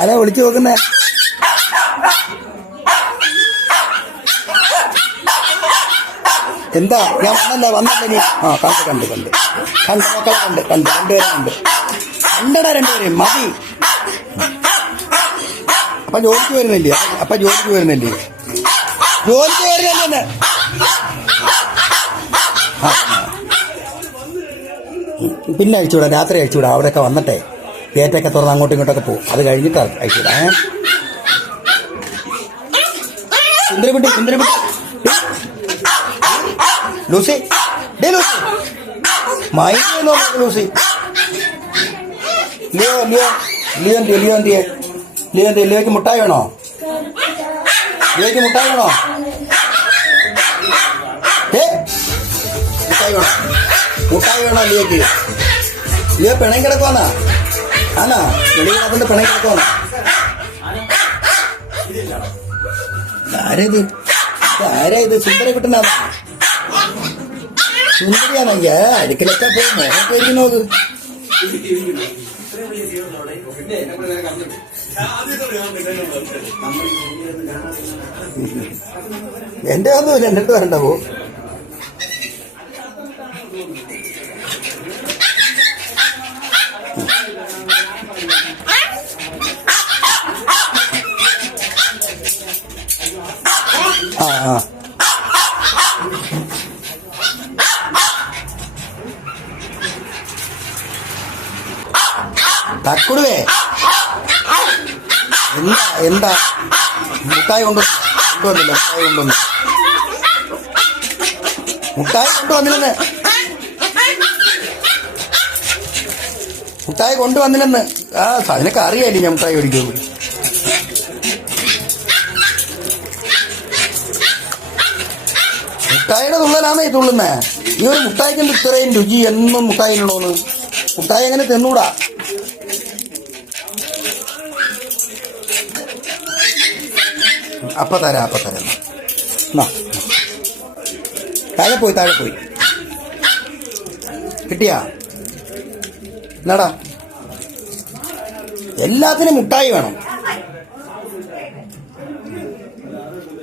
ആരാ വിളിച്ചു നോക്കുന്നേ? എന്താ? ഞാൻ വന്നല്ലോ വന്നല്ലേ നീ. ആ കണ്ട് കണ്ട് കണ്ട്. കണ്ട് മക്കളെ കണ്ട് കണ്ട്. രണ്ടുപേരെ കണ്ട്. കണ്ടടാ രണ്ടുപേരെയും. മതി. അപ്പൊ ജോലിക്ക് വരുന്നില്ലേ? അപ്പൊ ജോലിക്ക് വരുന്നില്ലേ? ജോലിക്ക് വരുന്നില്ലേ. പിന്നെ അയച്ചുവിടാം രാത്രി അയച്ചുവിടാം അവിടെയൊക്കെ വന്നിട്ടെ. ഗേറ്റൊക്കെ തുറന്ന് അങ്ങോട്ടും ഇങ്ങോട്ടൊക്കെ പോകും. അത് കഴിഞ്ഞിട്ട് അയച്ചുവിടാം ഏ? സുന്ദരകുട്ടി സുന്ദരകുട്ടി ലൂസി ഡേ ലൂസി. മൈനോ ലൂസി. ലിയോ ലിയോ ലിയോ എന്തിയെ ലിയോ എന്തിയെ ലിയോ എന്തിയെ ലിയോയ്ക്ക് മുട്ടായി വേണോ? ലിയോയ്ക്ക് മുട്ടായി വേണോ? ഏ മുട്ടായി വേണോ? മുട്ടായി വേണോ ലിയോയ്ക്ക്? ലിയോ പിണയും കിടക്കുവാന്നാ. ആണോ? വെളി കിടക്കൊണ്ട് പിണയും കിടക്കുവാന്നാ ആരേത് ആരാ ഇത്? സുന്ദര കുട്ടനാണ് സുന്ദരിയാണെങ്കിൽ അടുക്കലൊക്കെ പോയി മോഹം നോക്ക് എന്റെ ഒന്നുമില്ല എന്നിട്ട് വരണ്ട പോ ആ ആ തക്കുടുവേ എന്താ എന്താ? മുട്ടായി കൊണ്ടു കൊണ്ടുവന്നില്ല മുട്ടായി കൊണ്ടുവന്നു. മുട്ടായി കൊണ്ടുവന്നില്ലെന്ന്. മുട്ടായി കൊണ്ടുവന്നില്ലെന്ന്. ആ അതിനൊക്കെ അറിയായില്ല ഞാൻ മുട്ടായി മേടിക്കുള്ളൂ മുട്ടായിയുടെ തുള്ളലാണേ തുള്ളുന്നേ. ഈ ഒരു മുട്ടായിക്ക് ഇത്രയും രുചി? എന്നും മുട്ടായിലുള്ളൂന്ന് മുട്ടായി എങ്ങനെ തിന്നൂടാ? അപ്പ തരാം അപ്പ തരാം. താഴെ പോയി താഴെ പോയി. കിട്ടിയാ? എന്നാടാ? എല്ലാത്തിനും മുട്ടായി വേണം.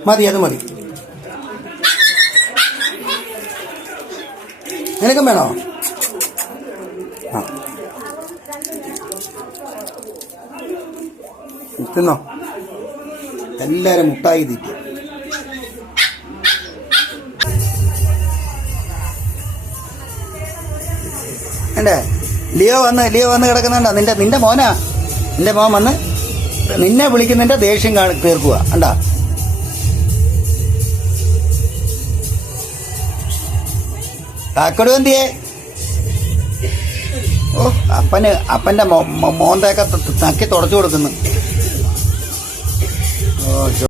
മതി അത് മതി. നിനക്കും വേണോ? തിന്നോ? എല്ലാരും മുട്ടായി തീറ്റ. വേണ്ടേ ലിയോ വന്ന് ലിയോ വന്ന് കിടക്കുന്നുണ്ടോ? നിന്റെ നിന്റെ മോനാ? നിന്റെ മോൻ വന്ന് നിന്നെ വിളിക്കുന്നതിന്റെ ദേഷ്യം കാണി തീർക്കുക കണ്ടാ? കാക്കടു ഓ അപ്പന് അപ്പന്റെ മോന്തയൊക്കെ നക്കി തുടച്ചു കൊടുക്കുന്നു. ഓ